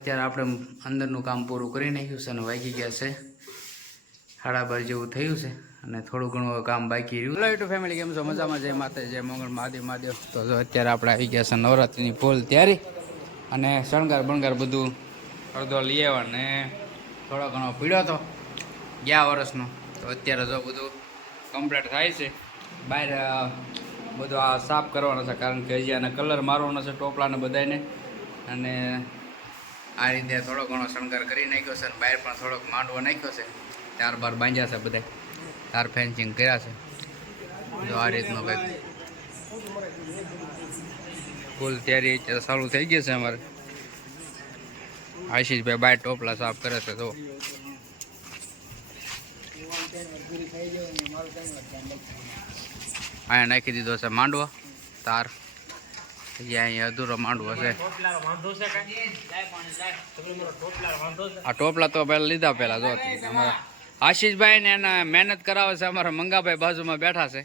અત્યારે આપણે અંદરનું કામ પૂરું કરી નાખ્યું છે અને વાગી ગયા છે સાડા જેવું થયું છે અને થોડું ઘણું કામ બાકી રહ્યું. હેલો ફેમિલી કેમ છો? મજામાં? જય માતા જય મંગળ, મહાદેવ મહાદેવ. તો અત્યારે આપણે આવી ગયા છે નવરાત્રિની ફૂલ તૈયારી અને શણગાર બણગાર બધું અડધો લઈ આવ્યા ને થોડો ઘણો પીડ્યો હતો ગયા વર્ષનો. તો અત્યારે જો બધું કમ્પ્લીટ થાય છે. બહાર બધું આ સાફ કરવાનો છે કારણ કે હજી આને કલર મારવાનો છે, ટોપલાને બધાને અને આ રીતે થોડો ઘણો શણગાર કરી નાખ્યો છે અને બહાર પણ થોડોક માંડવો નાખ્યો છે. ત્યારબાદ બાંધ્યા છે બધા. તાર ફેન્સિંગ કર્યા છે. જો આ રીતનું કંઈક ફૂલ તૈયારી ચાલુ થઈ ગઈ છે અમારે. આશીષભાઈ બાય ટોપલા સાફ કરે છે તો અહીંયા નાખી દીધો છે માંડવો, તાર. અહીંયા અધૂરો માંડવો છે. આ ટોપલા તો પેલા લીધા પહેલા જો અમારા આશીષભાઈ ને એના મહેનત કરાવે છે, અમારા મંગાભાઈ બાજુમાં બેઠા છે.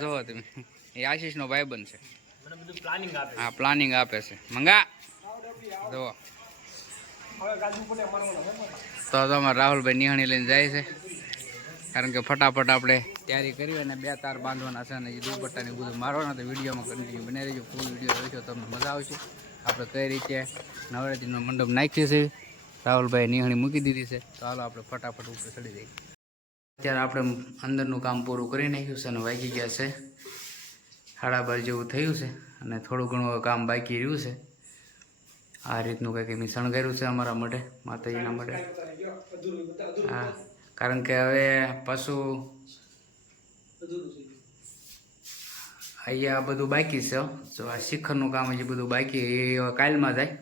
જો તમે એ આશીષનો ભાઈબંધ છે. હા પ્લાનિંગ આપે છે. મંગા જો તો તમારા રાહુલભાઈ નિહાણી લઈને જાય છે. કારણ કે ફટાફટ આપણે તૈયારી કરી અને બે તાર બાંધવાના છે અને દુપટ્ટાને બધું મારવાના તો વિડીયોમાં કન્ટિન્યુ બને રહેજો ફૂલ વીડિયો જોશો તમને મજા આવશે. આપણે કઈ રીતે નવરાત્રીનો મંડપ નાખ્યો છે? રાહુલભાઈ નિહણી મૂકી દીધી છે. તો હાલો આપણે ફટાફટ ઉપર ચડી જઈએ. અત્યારે આપણે અંદરનું કામ પૂરું કરી નાખ્યું છે અને વાગી ગયા છે સાડા જેવું થયું છે અને થોડું ઘણું કામ બાકી રહ્યું છે. આ રીતનું કંઈક મિશ્રણ કર્યું છે અમારા માટે, માતાજીના માટે. હા. કારણ કે હવે પશુ અહીંયા બધું બાકી છે. જો આ શિખરનું કામ હજી બધું બાકી એ કાલમાં જાય.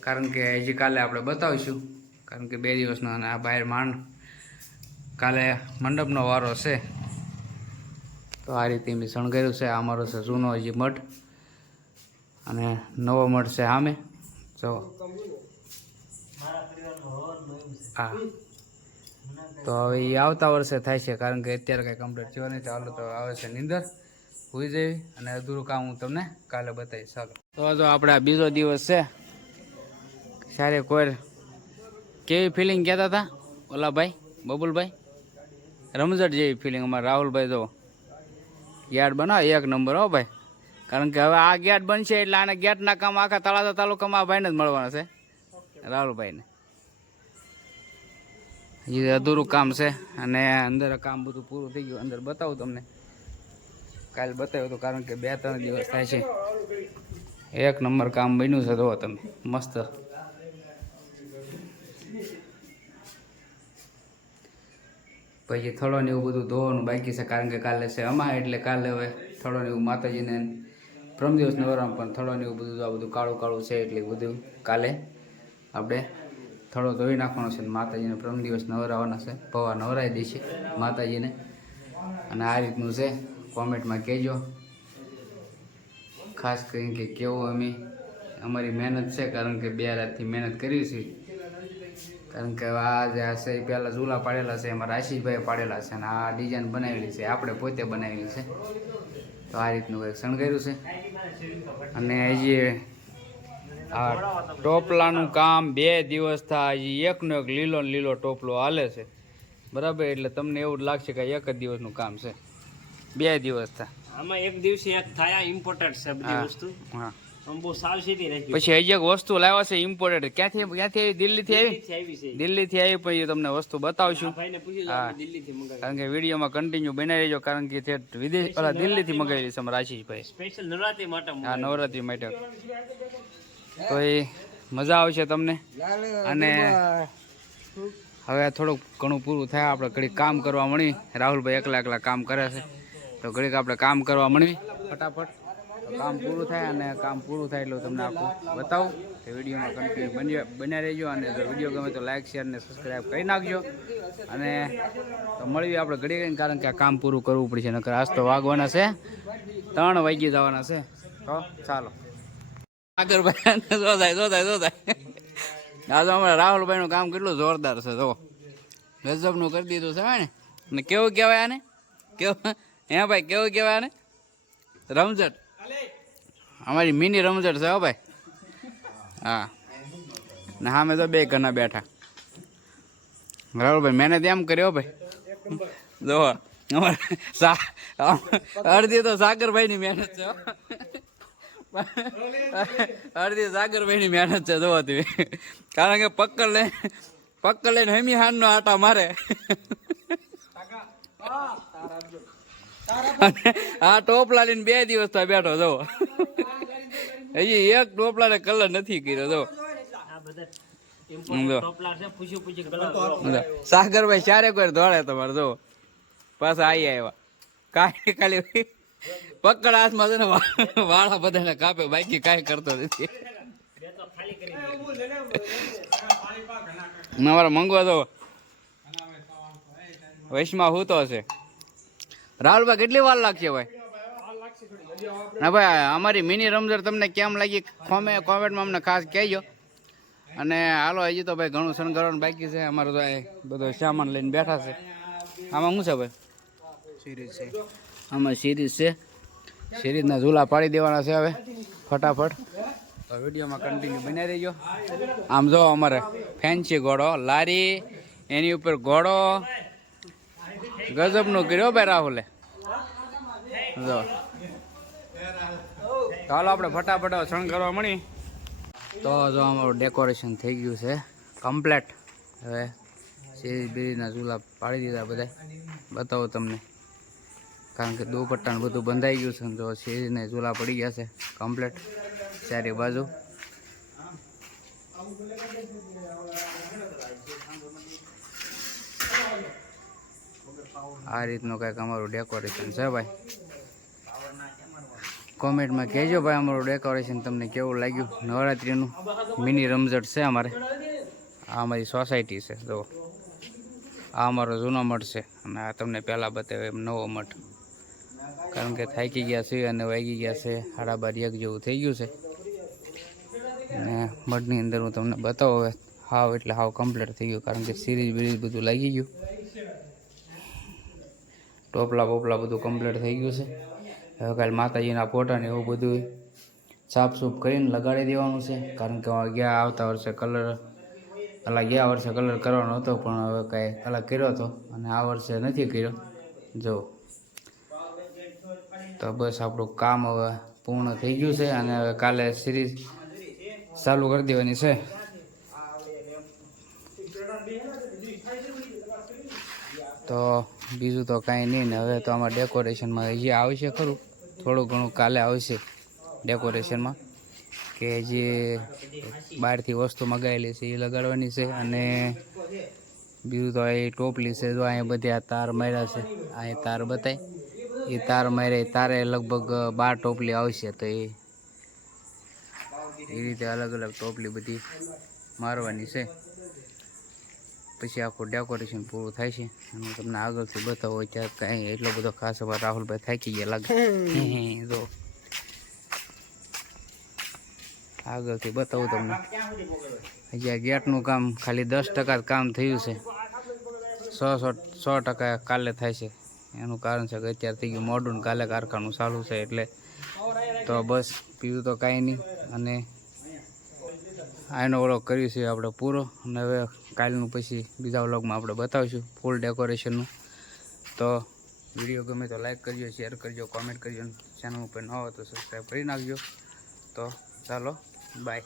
કારણ કે હજી કાલે આપણે બતાવીશું. કારણ કે બે દિવસનો અને આ બહાર માંડ. કાલે મંડપનો વારો છે. તો આ રીતે મેં શણગાર્યું છે. આ અમારો છે જૂનો હજી મઠ. અને નવો મઠ છે સામે. જો. હા. તો હવે એ આવતા વર્ષે થાય છે, કારણ કે અત્યારે કંઈ કમ્પ્લીટ થયો નહીં ચાલો તો આવે છે નીંદર. હોઈ જવી અને અધૂરું કામ હું તમને કાલે બતાવીશ. ચાલો તો જો આપણે બીજો દિવસ છે. સારે કોઈ કેવી ફિલિંગ કહેતા હતા? ઓલા ભાઈ બબુલભાઈ? રમઝટ જેવી ફિલિંગ અમારા. રાહુલભાઈ જો ગેટ બનાવો, એક નંબર હો ભાઈ. કારણ કે હવે આ ગેટ બનશે એટલે આને ગેટના કામ આખા તળાજા તાલુકામાં ભાઈને જ મળવાના છે. રાહુલભાઈને. એ અધૂરું કામ છે અને અંદર કામ બધું પૂરું થઈ ગયું. અંદર બતાવું તમને. કાલે બતાવ્યું હતું કારણ કે બે ત્રણ દિવસ થાય છે. એક નંબર કામ બન્યું છે જુઓ તમે. મસ્ત. પછી થોડોને એવું બધું ધોવાનું બાકી છે, કારણ કે કાલે છે અમા એટલે કાલે હવે થોડોને એવું માતાજીને પ્રમ દિવસ નવરામ પણ થોડોને એવું બધું આ બધું કાળું કાળું છે એટલે બધું કાલે આપણે થોડો ધોઈ નાખવાનો છે માતાજીને પ્રમ દિવસ નવરાવવાના છે. પવા નવરાવી દઈશે માતાજીને. અને આ રીતનું છે. કોમેન્ટમાં કહેજો. ખાસ કરીને કે કેવું અમે, અમારી મહેનત છે કારણ કે બે રાતથી મહેનત કરી છે. કારણ કે આ જે હશે એ પહેલાં ઝૂલા પાડેલા છે, એમાં આશીષભાઈ પાડેલા છે અને આ ડિઝાઇન બનાવેલી છે. આપણે પોતે બનાવેલી છે. તો આ રીતનું કંઈક શણગાર્યું છે. અને હજી આ ટોપલાનું કામ બે દિવસ થાય હજી એકનો એક લીલો ને લીલો ટોપલો હાલે છે. બરાબર? એટલે તમને એવું લાગશે કે એક જ દિવસનું કામ છે. બે દિવસ થાય. આમાં એક દિવસે એક થયા ઇમ્પોર્ટન્ટ છે બધી વસ્તુ. હા. પછી હજી એક વસ્તુ લાવ્યા છે ઇમ્પોર્ટેડ ક્યાંથી ક્યાંથી આવી? દિલ્હીથી આવી? દિલ્હીથી આવી દિલ્હી થી આવી પછી તમને વસ્તુ બતાવશું. કારણ કે વિડીયોમાં કન્ટિન્યુ બનાવી રહેજો કારણ કે તે વિદેશ દિલ્હી દિલ્હીથી મગાવી છે અમારા આશીષભાઈ. સ્પેશિયલ નવરાત્રી માટે હા નવરાત્રી માટે. તો એ મજા આવશે તમને. અને હવે થોડુંક ઘણું પૂરું થાય આપણે ઘડીક કામ કરવા મળી. રાહુલભાઈ એકલા એકલા કામ કરે છે તો ઘડીક આપણે કામ કરવા મળી. ફટાફટ. કામ પૂરું થાય અને કામ પૂરું થાય એટલે તમને આખું બતાવું કે વિડીયોમાં કન્ટિન્યુ બન્યા બન્યા રહેજો અને જો વીડિયો ગમે તો લાઇક શેર અને સબસ્ક્રાઈબ કરી નાખજો. અને તો મળવી આપણે ઘડી ગઈ કારણ કે આ કામ પૂરું કરવું પડશે નકર આજ તો વાગવાના છે ત્રણ વાગી જવાના છે. તો ચાલો. આગળ ભાઈ જો થાય જો થાય જો થાય આ તો અમારા રાહુલભાઈનું કામ કેટલું જોરદાર છે જો ગજબનું કરી દીધું છે ને? ને કેવું કહેવાય આને? કેવું? હે ભાઈ, કેવું કહેવાય આને? રમઝટ. અમારી મિની રમઝટ છે, હો ભાઈ. હા. ને સામે તો બે ઘરના બેઠા. રાહુલભાઈ મહેનત એમ કર્યો ભાઈ. જો અમારે અડધી તો સાગરભાઈની મહેનત છે અડધી સાગરભાઈની મહેનત છે, જોવો કારણ કે પક્કર લઈને પક્કર લઈને હમી હાનનો આટા મારે. આ ટોપલા લઈને બે દિવસ તો બેઠો, જવો. હજી એક ટોપલાને કલર નથી કર્યો જો. આ બધા જો. import ટોપલા છે પૂછી પૂછી કલર સાગરભાઈ ચારે કોઈ દોડે તમારે જો પાછા આવી આવ્યા. કાંઈ ખાલી પકડ હાથમાં છે ને વાળા બધાને કાપે, બાકી કાંઈ કરતો નથી. અમારે મંગવા તો વૈશમાં હું તો હશે. રાહુલભાઈ કેટલી વાર લાગશે ભાઈ? ના ભાઈ અમારી મિની રમઝર તમને કેમ લાગી? કોમે કોમેન્ટમાં અમને ખાસ કહેજો. અને હાલો, હજી તો ભાઈ ઘણું શણગારવાનું બાકી છે. અમારે તો બધો સામાન લઈને બેઠા છે. આમાં શું છે ભાઈ? સિરીઝ છે. આમાં સિરીઝ છે. સિરીઝના ઝૂલા પાડી દેવાના છે હવે, ફટાફટ. તો વિડીયોમાં કન્ટિન્યુ બનાવી દેજો આમ જો અમારે ફેન્સી ઘોડો, લારી, એની ઉપર ઘોડો. ગજબનો કર્યો ભાઈ રાહુલે. જો. ચાલો આપણે ફટાફટ શણ કરવા મળી. તો જો અમારું ડેકોરેશન થઈ ગયું છે. કમ્પ્લેટ હવે શેરી બેરીના ઝૂલા પાડી દીધા બધા. બતાવો તમને. કારણ કે દુપટ્ટા બધું બંધાઈ ગયું છે તો શેરીને ચૂલા પડી ગયા છે કમ્પ્લેટ ચારે બાજુ. આ રીતનું કંઈક અમારું ડેકોરેશન છે ભાઈ. કોમેન્ટમાં કહેજો ભાઈ અમારું ડેકોરેશન તમને કેવું લાગ્યું? નવરાત્રિનું મિની રમઝટ છે અમારે. આ અમારી સોસાયટી છે જો આ અમારો જૂનો મઠ છે અને આ તમને પહેલાં બતાવ્યો એમ નવો મઠ. કારણ કે થાકી ગયા છે અને વાગી ગયા છે. હાડા બાર એક જેવું થઈ ગયું છે. અને મઢની અંદર હું તમને બતાવું હવે હાવ એટલે હાવ કમ્પ્લીટ થઈ ગયું કારણ કે સિરીઝ બિરીજ બધું લાગી ગયું. ટોપલા બોપલા બધું કમ્પ્લીટ થઈ ગયું છે. હવે કાલે માતાજીના ફોટા ને એવું બધું સાફ સૂફ કરીને લગાડી દેવાનું છે. કારણ કે ગયા આવતા વર્ષે કલર અલા ગયા વર્ષે કલર કરવાનો હતો પણ હવે કાંઈ અલગ કર્યો હતો અને આ વર્ષે નથી કર્યો. જો તો બસ આપણું કામ હવે પૂર્ણ થઈ ગયું છે અને હવે કાલે સિરીઝ ચાલુ કરી દેવાની છે. તો બીજું તો કાંઈ નહીં ને હવે તો આમાં ડેકોરેશનમાં હજી આવશે ખરું. થોડું ઘણું કાલે આવશે ડેકોરેશનમાં કે જે બહારથી વસ્તુ મગાવેલી છે એ લગાડવાની છે અને બીજું તો એ ટોપલી છે, જો અહીંયા બધી તાર માર્યા છે અહીં તાર બતાય. એ તાર મારે તારે લગભગ બાર ટોપલી આવશે તો એ. એ રીતે અલગ અલગ ટોપલી બધી મારવાની છે. પછી આખું ડેકોરેશન પૂરું થાય છે. અને તમને આગળથી બતાવો ત્યાં કાંઈ એટલો બધો ખાસ હવે રાહુલભાઈ થાકી ગયા લાગે. તો આગળથી બતાવું તમને. હજી આ ગેટનું કામ ખાલી દસ ટકા જ કામ થયું છે. સો સો સો ટકા કાલે થાય છે. એનું કારણ છે કે અત્યારે થઈ ગયું મોડું ને કાલે કારખાનું ચાલુ છે એટલે તો બસ પીધું તો કાંઈ નહીં. અને આનો વ્લોગ કર્યું છે આપણે પૂરો. અને હવે કાલનું પછી બીજા વ્લોગમાં આપણે બતાવીશું ફૂલ ડેકોરેશનનું તો વીડિયો ગમે તો લાઈક કરજો શેર કરજો કોમેન્ટ કરજો. ચેનલ ઉપર ન હોય તો સબસ્ક્રાઈબ કરી નાખજો. તો ચાલો બાય